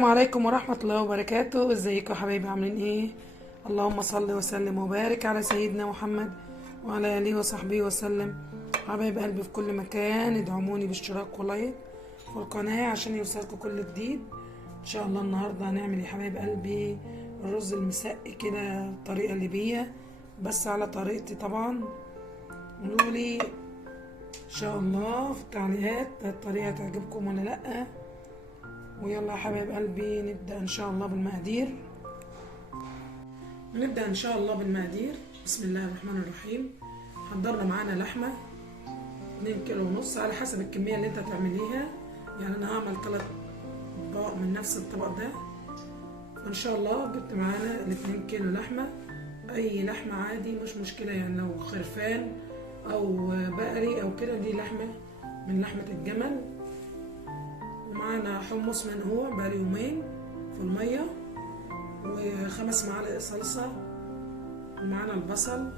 السلام عليكم ورحمة الله وبركاته. ازيكم يا حبايبي، عاملين ايه؟ اللهم صل وسلم وبارك على سيدنا محمد وعلى اله وصحبه وسلم. حبايب قلبي في كل مكان، ادعموني باشتراك ولايك في القناة عشان يوصلكم كل جديد. ان شاء الله النهاردة هنعمل يا حبايب قلبي الرز المسقي كده بطريقة ليبية، بس على طريقتي طبعا. قولولي ان شاء الله في التعليقات الطريقة تعجبكم ولا لأ. ويلا يا حبايب قلبي نبدأ ان شاء الله بالمقادير. بسم الله الرحمن الرحيم. حضرنا معانا لحمة 2 كيلو ونص على حسب الكمية اللي انت تعمليها، يعني انا هعمل 3 اطباق من نفس الطبق ده. فان شاء الله جبت معانا 2 كيلو لحمة، اي لحمة عادي مش مشكلة، يعني لو خرفان او بقري او كده، دي لحمة من لحمة الجمل. ومعانا حمص منقوع بقالي يومين في المية، و5 معالق صلصة. ومعانا البصل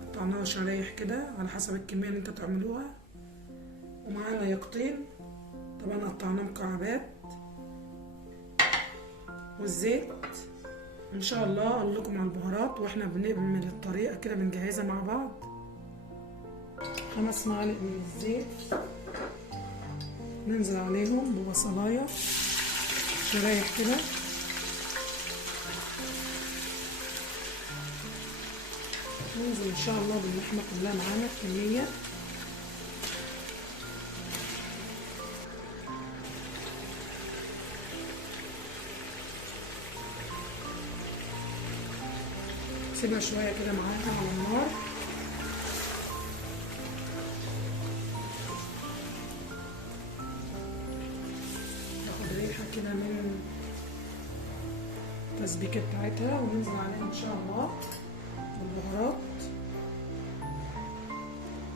قطعناه شرايح كده على حسب الكمية اللي انت تعملوها. ومعانا يقطين طبعا قطعناه مكعبات، والزيت. ان شاء الله اقول لكم على البهارات واحنا بنعمل الطريقة كده بنجهزها مع بعض. 5 معالق من الزيت، ننزل عليهم ببصلايه شرايح كده. ننزل ان شاء الله باللحمه كلها معانا الكميه. سيبها شويه كده معانا على النار. كده من التسبيكه بتاعتها، وننزل عليها ان شاء الله البهارات.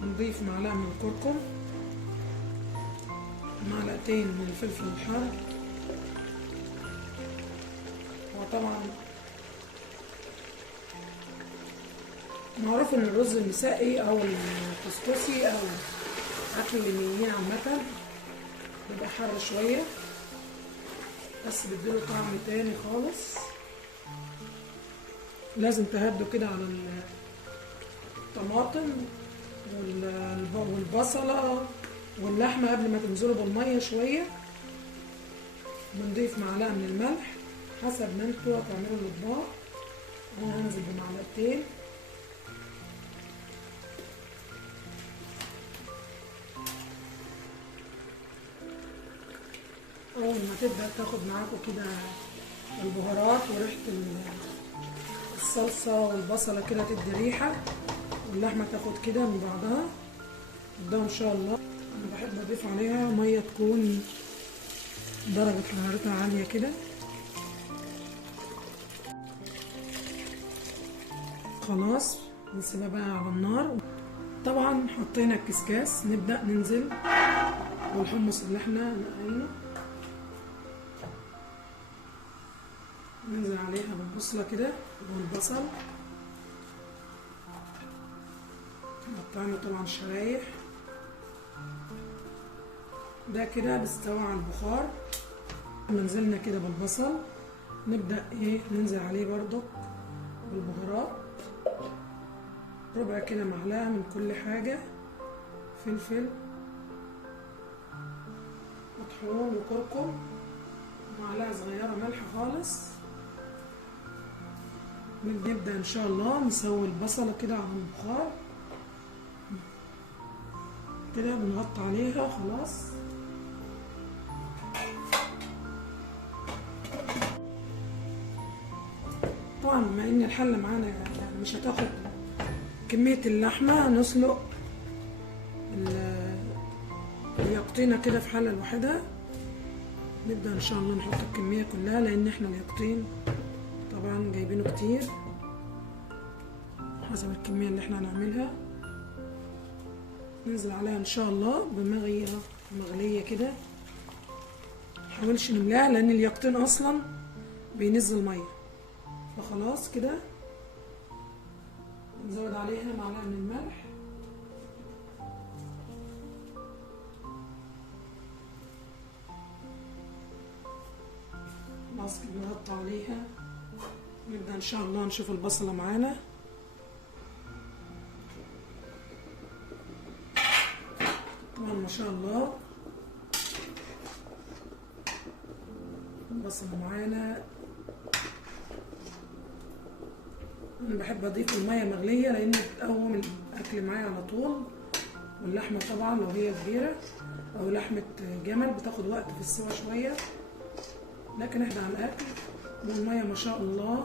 نضيف معلقه من الكركم، معلقتين من الفلفل الحار. وطبعا معروف ان الرز المسقي او الكسكسي او اكل الليبيين عامه بيبقى حر شويه، بس بيديله طعم تاني خالص. لازم تهدوا كده على الطماطم والبصلة واللحمة قبل ما تنزلوا بالمية شوية. بنضيف معلقة من الملح حسب ما انتوا هتعملوا الاطباق. انا هنزل بمعلقتين. اول ما تبدأ تاخد معاكم كده البهارات وريحة الصلصة والبصلة كده تدي ريحة، واللحمة تاخد كده من بعضها قدام ان شاء الله. انا بحب اضيف عليها مية تكون درجة حرارتها عالية كده. خلاص نسيبها بقى على النار. طبعا حطينا الكسكاس، نبدأ ننزل والحمص اللي احنا نقعينه، ننزل عليها بالبصلة كده والبصل قطعنا طبعا شرايح. ده كده بيستوى على البخار. نزلنا كده بالبصل، نبدأ ننزل عليه برضو بالبهارات، ربع كده معلقة من كل حاجة، فلفل مطحون وكركم، معلقة صغيرة ملح خالص. نبدأ ان شاء الله نسوي البصلة كده على البخار كده، بنغطي عليها خلاص. طبعا بما ان الحلة معانا يعني مش هتاخد كمية اللحمة، نسلق اليقطينة كده في حلة لوحدها. نبدأ ان شاء الله نحط الكمية كلها، لان احنا اليقطين طبعا جايبينه كتير حسب الكمية اللي احنا هنعملها. ننزل عليها ان شاء الله مغلية كده، محاولش نملاها لان اليقطين اصلا بينزل مية. فخلاص كده نزود عليها معلقة من الملح، خلاص كده نغطي عليها. نبدأ ان شاء الله نشوف البصلة معانا. طبعا ما شاء الله البصلة معانا. انا بحب اضيف المية مغلية لان بتقوم الاكل معايا على طول. واللحمة طبعا لو هي كبيرة او لحمة جمل بتاخد وقت في السوا شوية، لكن احنا على الاكل. والمية ما شاء الله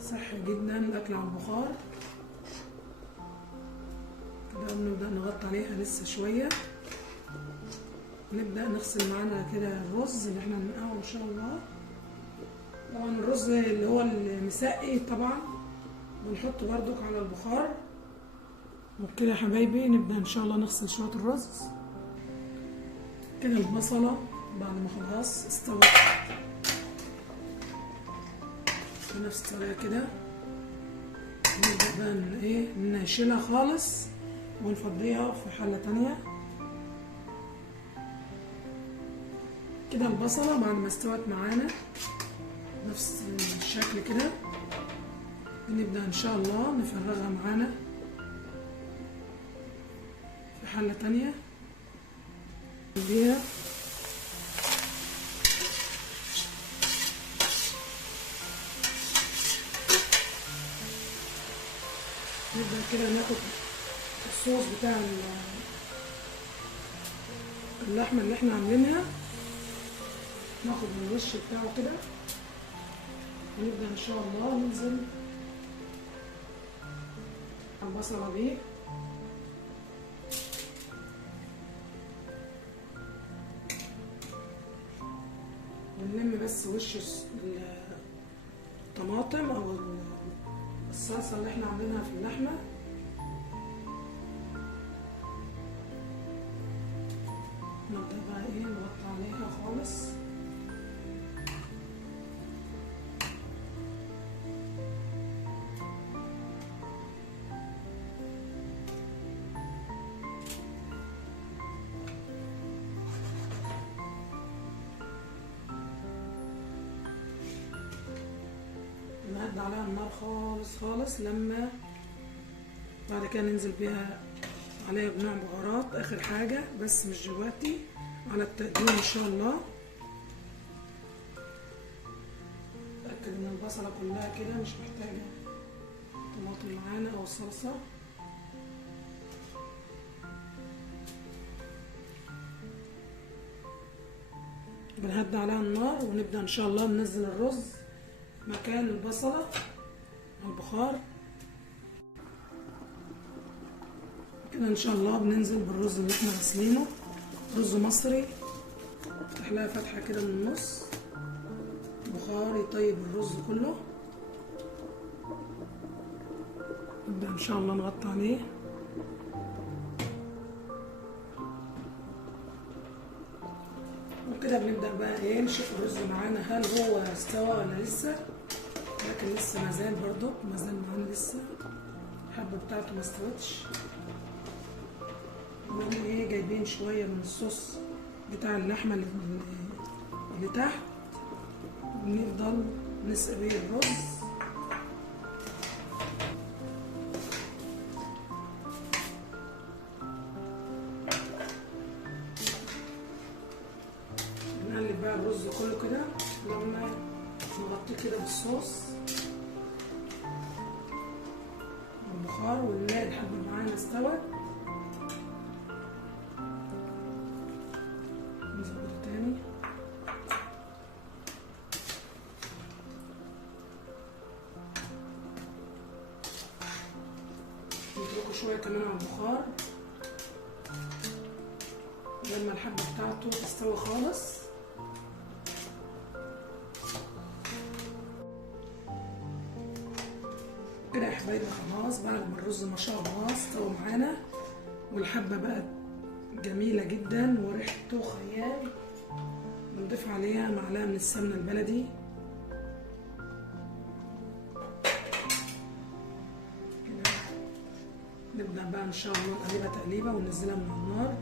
صحي جدا، الاكل على البخار كده. بنبدأ نغطي عليها لسه شوية. نبدأ نغسل معانا كده الرز اللي احنا هننقعه ان شاء الله. طبعا الرز اللي هو المسقي طبعا بنحطه بردك على البخار. وبكده يا حبايبي نبدأ ان شاء الله نغسل شوية الرز كده. البصلة بعد ما خلاص استوت بنفس الطريقة كده، نبدأ بقى نشيلها خالص ونفضيها في حلة تانية كده. البصلة بعد ما استوت معانا نفس الشكل كده، بنبدأ ان شاء الله نفرغها معانا في حلة تانية بيها. نبدأ كده ناخد الصوص بتاع اللحمة اللي احنا عاملينها، ناخد من الوش بتاعه كده ونبدأ ان شاء الله ننزل على البصلة دي. ونلم بس وش الطماطم او الصلصة اللي احنا عاملينها في اللحمة. نبدأ بقى نغطي عليها خالص. نهدي عليها النار خالص خالص، لما بعد كده ننزل بيها عليها بنوع بهارات اخر حاجة، بس مش دلوقتي، على التقديم ان شاء الله. اتأكد ان البصلة كلها كده مش محتاجة طماطم معانا او صلصة. بنهدي عليها النار ونبدأ ان شاء الله ننزل الرز مكان البصلة على البخار كده. ان شاء الله بننزل بالرز اللي احنا غسلينه، رز مصري. نفتح لها فتحة كده من النص، البخار يطيب الرز كله. نبدأ ان شاء الله نغطي عليه. وكده بنبدأ بقى نشوف الرز معانا هل هو استوى ولا لسه، لكن لسه مازال برضو مازال معانا لسه الحبة بتاعته ما استوتش. وهنا جايبين شوية من الصوص بتاع اللحمة اللي تحت، بنفضل نسقي بيه الرز. بنقلب بقى الرز كله كده لما نغطيه كده بالصوص والبخار، ونلاقي الحبة معانا استوت. نظبطه تاني. نتركه شوية كمان على البخار لما الحبة بتاعته تستوي خالص. كده يا حبايبي خلاص بعد ما الرز ما شاء الله استوى معانا والحبة بقت جميلة جدا وريحته خيال. بنضيف عليها معلقة من السمنة البلدي كده. نبدأ بقى ان شاء الله نقلبها تقليبة وننزلها من النار.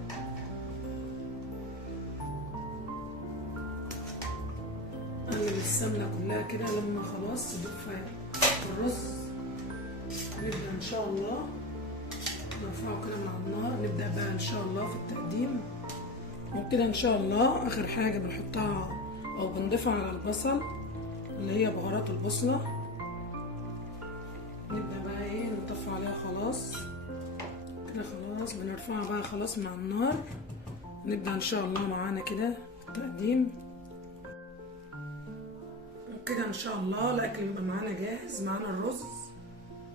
نقلب السمنة كلها كده لما خلاص تضيف الرز. نبدأ ان شاء الله نرفعه كده من على النار. نبدأ بقى ان شاء الله في التقديم. وكده ان شاء الله اخر حاجة بنحطها او بنضيفها على البصل اللي هي بهارات البصلة. نبدأ بقى ايه نطفي عليها خلاص كده. خلاص بنرفعها بقى خلاص مع النار. نبدأ ان شاء الله معانا كده التقديم. وكده ان شاء الله الاكل يبقى معانا جاهز. معانا الرز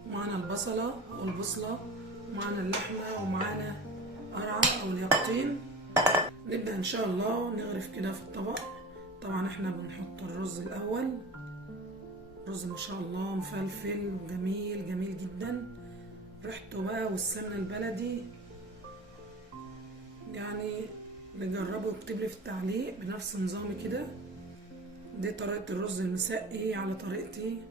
ومعانا البصلة او البصلة ومعانا اللحمة ومعانا قرعة او اليقطين. نبدأ ان شاء الله نغرف كده في الطبق. طبعا احنا بنحط الرز الاول. رز ما شاء الله مفلفل وجميل جميل جدا. ريحته بقى والسمنة البلدي يعني نجربه واكتب لي في التعليق بنفس نظامي كده. دي طريقة الرز المسقي على طريقتي.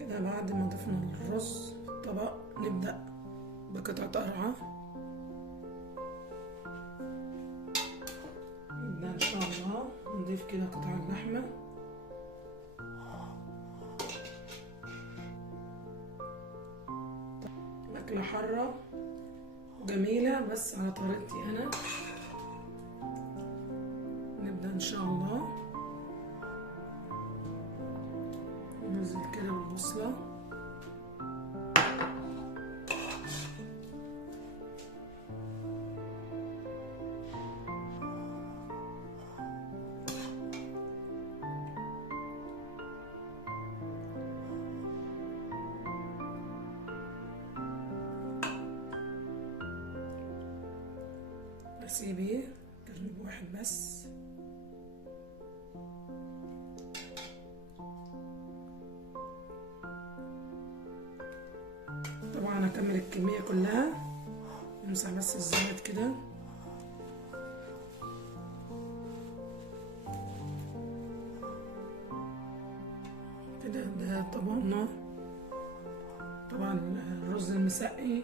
كده بعد ما ضفنا الرز في الطبق نبدأ بقطعة قرعة. نبدأ ان شاء الله نضيف كده قطع اللحمة. أكلة حارة جميلة بس على طريقتي أنا. نبدأ إن شاء الله ننزل كده بالبصلة. بسيب ايه جنب واحد بس. طبعا هكمل الكمية كلها. نمسح بس الزيت كده. كده ده طبقنا. طبعا الرز المسقي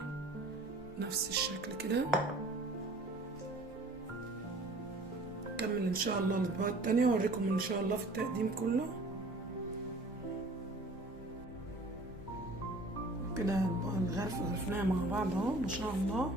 نفس الشكل كده. نكمل ان شاء الله الاطباق التانية واوريكم ان شاء الله في التقديم كله. كده الغرف غرفناه مع بعض اهو ما شاء الله.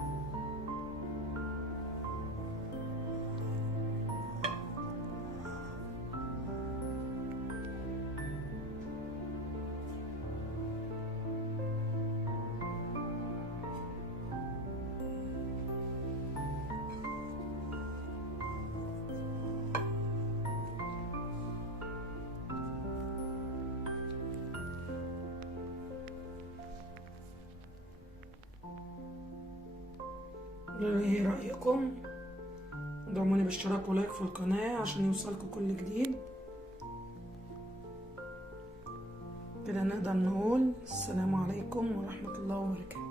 ايه رأيكم؟ ادعموني باشتراك ولايك في القناة عشان يوصلكم كل جديد. كده نقدر نقول السلام عليكم ورحمة الله وبركاته.